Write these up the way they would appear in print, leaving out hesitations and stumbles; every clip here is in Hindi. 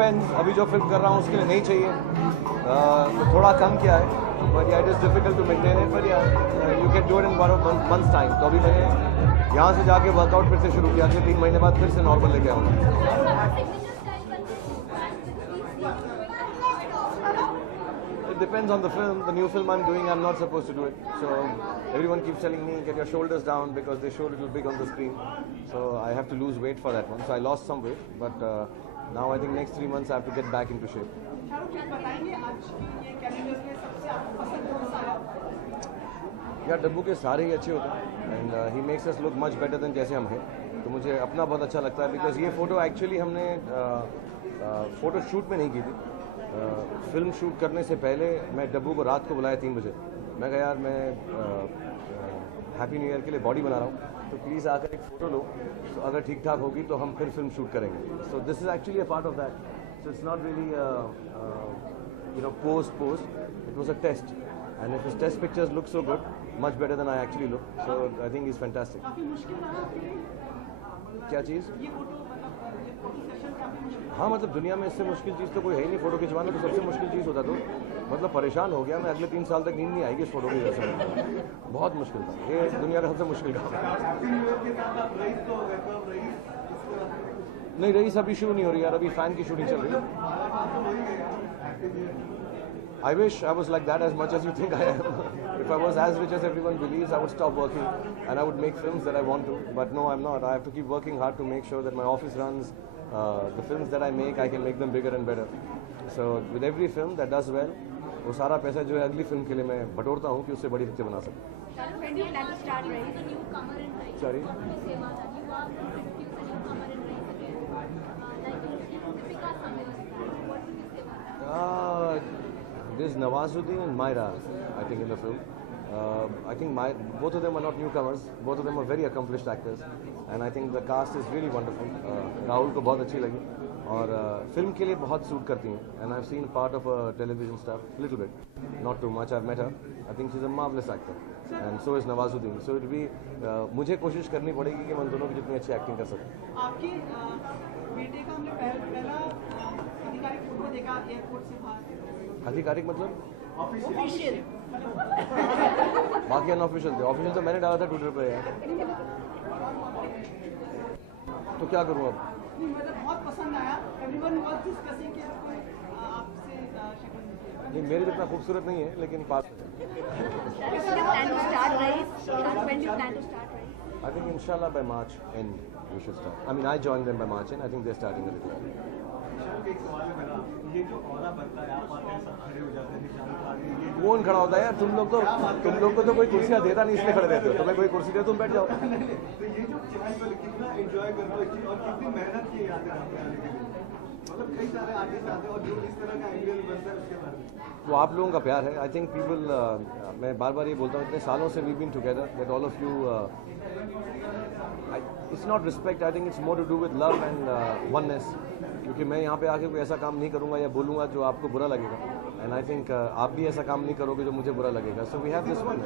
डिपेंड्स, अभी जो फिल्म कर रहा हूँ उसके लिए नहीं चाहिए, तो थोड़ा कम किया है, but yeah it is difficult to maintain it, but yeah you can do it in 1 months time. तो अभी मैंने यहाँ से जाके वर्कआउट फिर से शुरू किया कि 3 महीने बाद फिर से नॉर्मल लेके आऊँगा। It depends on the film. The new film I'm doing, I'm not supposed to do it. So everyone keeps telling me, get your shoulders down because they show a little big on the screen. So I have to lose weight for that one. So I lost some weight, but now I think next 3 months I have to get back into shape. यार डब्बू के सारे ही अच्छे होते हैं and he makes us look much better than जैसे हम हैं, तो मुझे अपना बहुत अच्छा लगता है बिकॉज ये फ़ोटो एक्चुअली हमने फ़ोटो शूट में नहीं की थी। फिल्म शूट करने से पहले मैं डब्बू को रात को बुलाया 3 बजे, मैं कहा यार मैं हैप्पी न्यू ईयर के लिए बॉडी बना रहा हूँ, तो प्लीज़ आकर एक फ़ोटो लो, तो अगर ठीक ठाक होगी तो हम फिर फिल्म शूट करेंगे। So this is actually a part of that, so it's not really post, it was a test, and if his test pictures look so good, much better than I actually look, so I think he's fantastic. क्या चीज़? हाँ मतलब दुनिया में इससे मुश्किल चीज़ तो कोई है ही नहीं, फ़ोटो खिंचवाना तो सबसे मुश्किल चीज़ होता, तो मतलब परेशान हो गया मैं, अगले 3 साल तक नींद नहीं आएगी इस फोटो की वजह से, बहुत मुश्किल था, ये दुनिया का सबसे मुश्किल काम नहीं रही। अभी शुरू नहीं हो रही यार, अभी फ़ैन की शूटिंग चल रही है। I wish I was like that as much as you think I am. If I was as rich as everyone believes, I would stop working and I would make films that I want to. But no, I'm not. I have to keep working hard to make sure that my office runs. The films that I can make them bigger and better. So with every film that does well, वो सारा पैसा जो है अगली फिल्म के लिए मैं बटोरता हूँ कि उससे बड़ी पिक्चर बना सकूँ। Sorry. There's Nawazuddin and Myra, I think, in the film. I think both of them are not newcomers. Both of them are very accomplished actors, and I think the cast is really wonderful. Rahul को बहुत अच्छी लगी और फिल्म के लिए बहुत सूट करती हैं. And I've seen part of her television stuff, little bit, not too much. I've met her. I think she's a marvelous actor, and so is Nawazuddin. So it'll be मुझे कोशिश करनी पड़ेगी कि मैं उन दोनों की जितनी अच्छी एक्टिंग कर सकूं. आपके बेटे का हमने पहला आधिकारिक फोटो देखा एयरपोर्ट से बाहर. आधिकारिक मतलब ऑफिशियल, बाकी अनऑफिशियल थे. ऑफिशियल तो मैंने डाला था ट्विटर पे यार, तो क्या करूं अब. मुझे बहुत पसंद आया. एवरीवन वाज डिस्कसिंग कि आपसे शक्ल नहीं, मेरे जितना खूबसूरत नहीं है लेकिन पास है. I think inshallah by March end we should start. I mean I joined them by March end. I think they're starting a little early. कौन खड़ा होता है यार. तुम लोग को तो कोई कुर्सियाँ देता नहीं, इसलिए खड़े रहते हो. तुम्हें कोई कुर्सी दे तुम बैठ जाओ. तो आप लोगों का प्यार है. आई थिंक पीपल, मैं बार बार ये बोलता हूँ, इतने सालों से we been together, that all of you, it's not respect. I think it's more to do with love and oneness. क्योंकि मैं यहाँ पे आके कोई ऐसा काम नहीं करूँगा या बोलूँगा जो आपको बुरा लगेगा, एंड आई थिंक आप भी ऐसा काम नहीं करोगे जो मुझे बुरा लगेगा. So we have this one.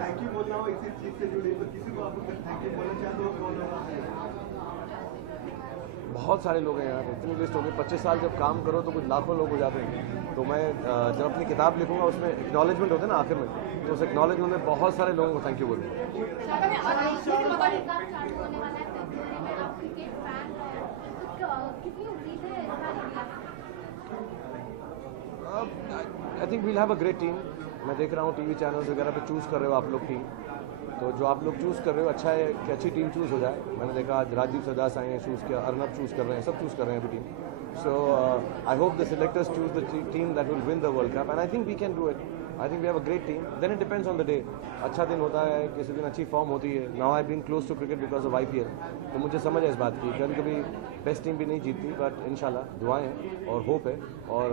बहुत सारे लोग हैं यार, इतनी लिस्ट हो गई. 25 साल जब काम करो तो कुछ लाखों लोग हो जाते हैं. तो मैं जब अपनी किताब लिखूंगा उसमें एक्नॉलेजमेंट होते हैं ना आखिर में, तो उस एक्नॉलेजमेंट में बहुत सारे लोगों को थैंक यू बोलूँगा. I think we'll have a great team. मैं देख रहा हूँ टीवी चैनल्स वगैरह पे चूज़ कर रहे हो आप लोग टीम, तो जो आप लोग चूज़ कर रहे हो अच्छा है कि अच्छी टीम चूज़ हो जाए. मैंने देखा आज राजीव सरदास आए हैं, चूज़ किया, अर्नब चूज़ कर रहे हैं, सब चूज़ कर रहे हैं अभी team. So I hope the selectors choose the team that will win the world cup, and I think we can do it. I think we have a great team. Then it depends on the day. अच्छा दिन होता है, किसी दिन अच्छी फॉर्म होती है. Now I been close to cricket because of IPL, तो मुझे समझ है इस बात की. कभी कभी बेस्ट टीम भी नहीं जीतती, बट इंशाल्लाह दुआएं हैं और होप है, और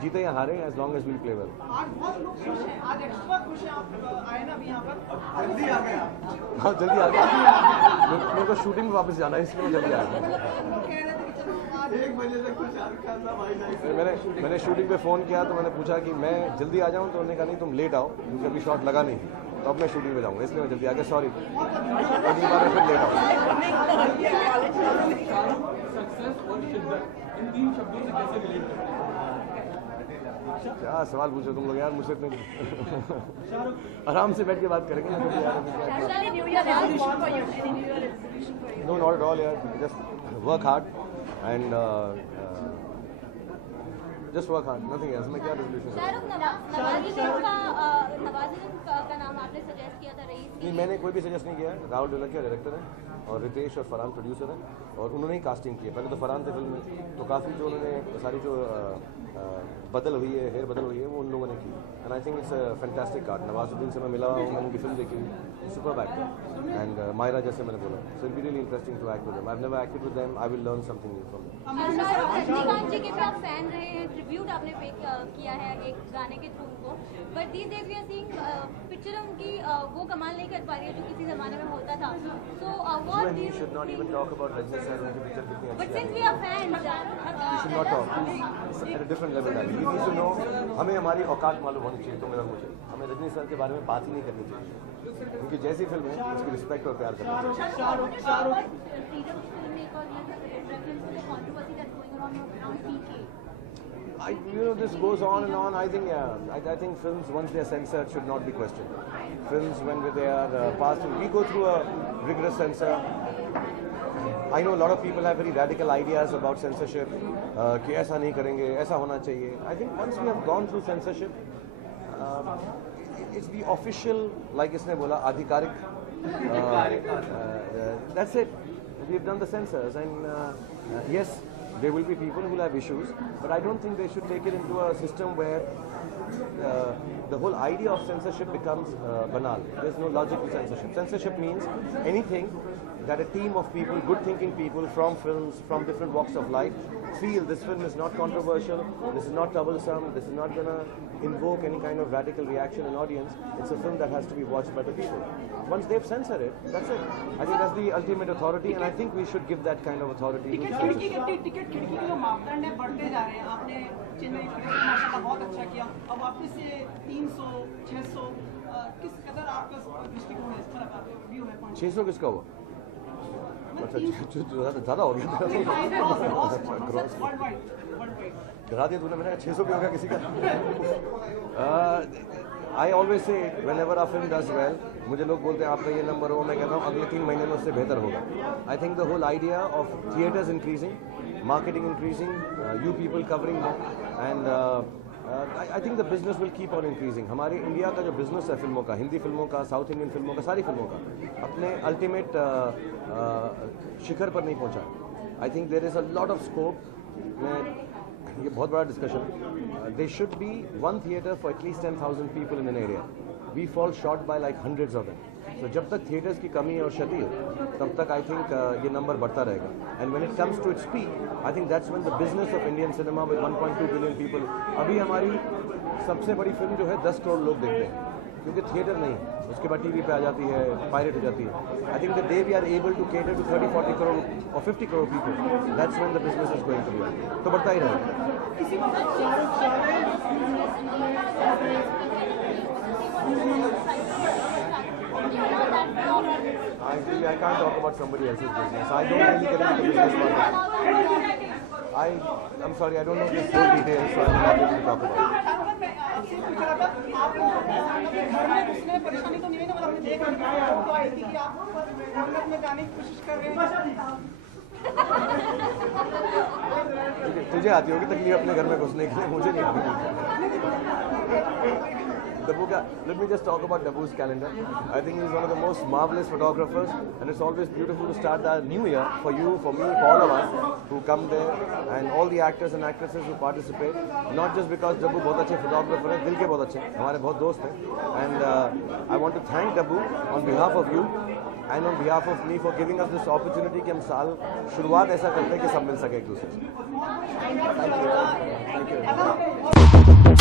जीते या हारे as long as will play well. आज बहुत लोग खुश हैं, आज एक्स्ट्रा खुश हैं. आप आए ना अभी यहाँ पर, जल्दी आ गए. हाँ जल्दी आ गया. मेरे को शूटिंग में वापस जाना है, इसलिए जल्दी आ गया. मैंने शूटिंग पे फ़ोन किया तो मैंने पूछा कि मैं जल्दी आ जाऊँ, तो उन्होंने कहा नहीं तुम लेट आओ क्योंकि अभी शॉट लगा नहीं, तो अब मैं शूटिंग पे जाऊँगा, इसलिए मैं जल्दी आ गया. सॉरी, अगली बार मैं फिर लेट आऊँ. इन 3 शब्दों से कैसे रिलेट करते हैं? क्या सवाल पूछो तुम लोग यार मुझसे इतने आराम से बैठ के बात करेंगे ना कभी यार। नो नॉट एट ऑल यार, just work hard and just work hard, nothing else. मैं क्या रेजोल्यूशन? नवाजुद्दीन का नाम आपने सजेस्ट किया था रईस। नहीं, मैंने कोई भी सजेस्ट नहीं किया है। राहुल ढोलकिया डायरेक्टर है और रितेश और फरहान प्रोड्यूसर हैं और उन्होंने ही कास्टिंग की है। पहले तो फरहान थे फिल्म में, तो काफ़ी जो उन्होंने सारी जो बदल हुई है, हेयर बदल हुई है, वो उन लोगों ने की। And I think it's a fantastic card. Nawazuddin से मैं मिला हुआ हूँ, मैंने उनकी फिल्म देखी, सुपर एक्टर एंड मायरा जैसे मैंने बोला, so it be really interesting to act with them. I have never acted with them, I will learn something new from them. Rajinikanth ji के भी आप फैन रहे हैं, ट्रिब्यूट आपने पे किया है एक गाने के थ्रू उनको, but these days we are seeing picture उनकी वो कमाल नहीं कर पा रही है जो किसी जमाने में होता था। So what You should not even talk about Rajni sir, उनकी पिक्चर कितनी अच्छी है। But since we are fans You should not talk. He's at a different level. We need to know, हमें हमारी औकात मालूम होनी चाहिए तुम्हें और मुझे। हमें रजनी सर के बारे में बात ही नहीं करनी चाहिए। उनकी जैसी फिल्म है उसकी रिस्पेक्ट और प्यार करना चाहिए। This goes on and on. I think, yeah, I think films, once they are censored, should not be questioned. Films, when they are passed, we go through a rigorous censor. I know a lot of people have very radical ideas about censorship. कि ऐसा नहीं करेंगे, ऐसा होना चाहिए. I think once we have gone through censorship, it's the official, like इसने बोला, आधिकारिक. That's it. We've done the censors, and yes, there will be people who will have issues, but I don't think they should take it into a system where the whole idea of censorship becomes banal. There's no logic to censorship. Censorship means anything that a team of people, good-thinking people from films, from different walks of life, feel this film is not controversial, this is not troublesome, this is not going to invoke any kind of radical reaction in audience. It's a film that has to be watched by the people. Once they've censored it, that's it. I think that's the ultimate authority, and I think we should give that kind of authority to censorship. Ticket खिड़की के जो मापदंड है बढ़ते जा रहे हैं। आपने चेन्नई एक्सप्रेस माशाल्लाह बहुत अच्छा किया, अब वापस से 300 600 किस कदर आपका दृष्टिकोण है, इस तरह का व्यू है? 600 किसका हुआ? अच्छा, ज़्यादा हो गया। डरा दिया तूने, मैंने कहा 600 भी हो गया किसी का। I always say whenever a film does well, मुझे लोग बोलते हैं आपका ये नंबर हो, मैं कहता हूँ अगले 3 महीने में उससे बेहतर होगा. I think the whole idea of theatres increasing, marketing increasing, you people covering more, and I think the business will keep on increasing. हमारे इंडिया का जो बिजनेस है फिल्मों का, हिंदी फिल्मों का, साउथ इंडियन फिल्मों का, सारी फिल्मों का अपने अल्टीमेट शिखर पर नहीं पहुंचा. I think there is a lot of scope. ये बहुत बड़ा discussion. There should be one theatre for at least 10,000 people in an area. We fall short by like hundreds of them. So जब तक थिएटर्स की कमी और क्षति है, तब तक I think ये नंबर बढ़ता रहेगा. And when it comes to its peak, I think that's when the business of Indian cinema with 1.2 billion people. अभी हमारी सबसे बड़ी फिल्म जो है 10 करोड़ लोग देखते हैं, क्योंकि थिएटर नहीं, उसके बाद टीवी पे आ जाती है, पायरेट हो जाती है. I think the day we are able to cater to 30-40 crore or 50 crore people, that's when the business is going to be. तो बढ़ता ही रहेगा. I can't talk about somebody else's business. I don't really get into the business part. I'm sorry, I don't know the full details, so I'm not able to talk about it. परेशानी तो नहीं है ना, मतलब देख तो आई थी कि आप मंडप में जाने की कोशिश कर रहे हैं. तुझे आती होगी तकलीफ अपने घर में घुसने के लिए, मुझे नहीं आती. Dabbu ka, let me just talk about Dabbu's calendar. I think he's one of the most marvelous photographers, and it's always beautiful to start the new year for you, for me, for all of us who come there, and all the actors and actresses who participate. Not just because Dabbu बहुत अच्छे photographer हैं, दिल के बहुत अच्छे, हमारे बहुत दोस्त हैं. And I want to thank Dabbu on behalf of you and on behalf of me for giving us this opportunity कि हम साल शुरुआत ऐसा करते हैं कि सब मिल सके एक दूसरे से. Thank you.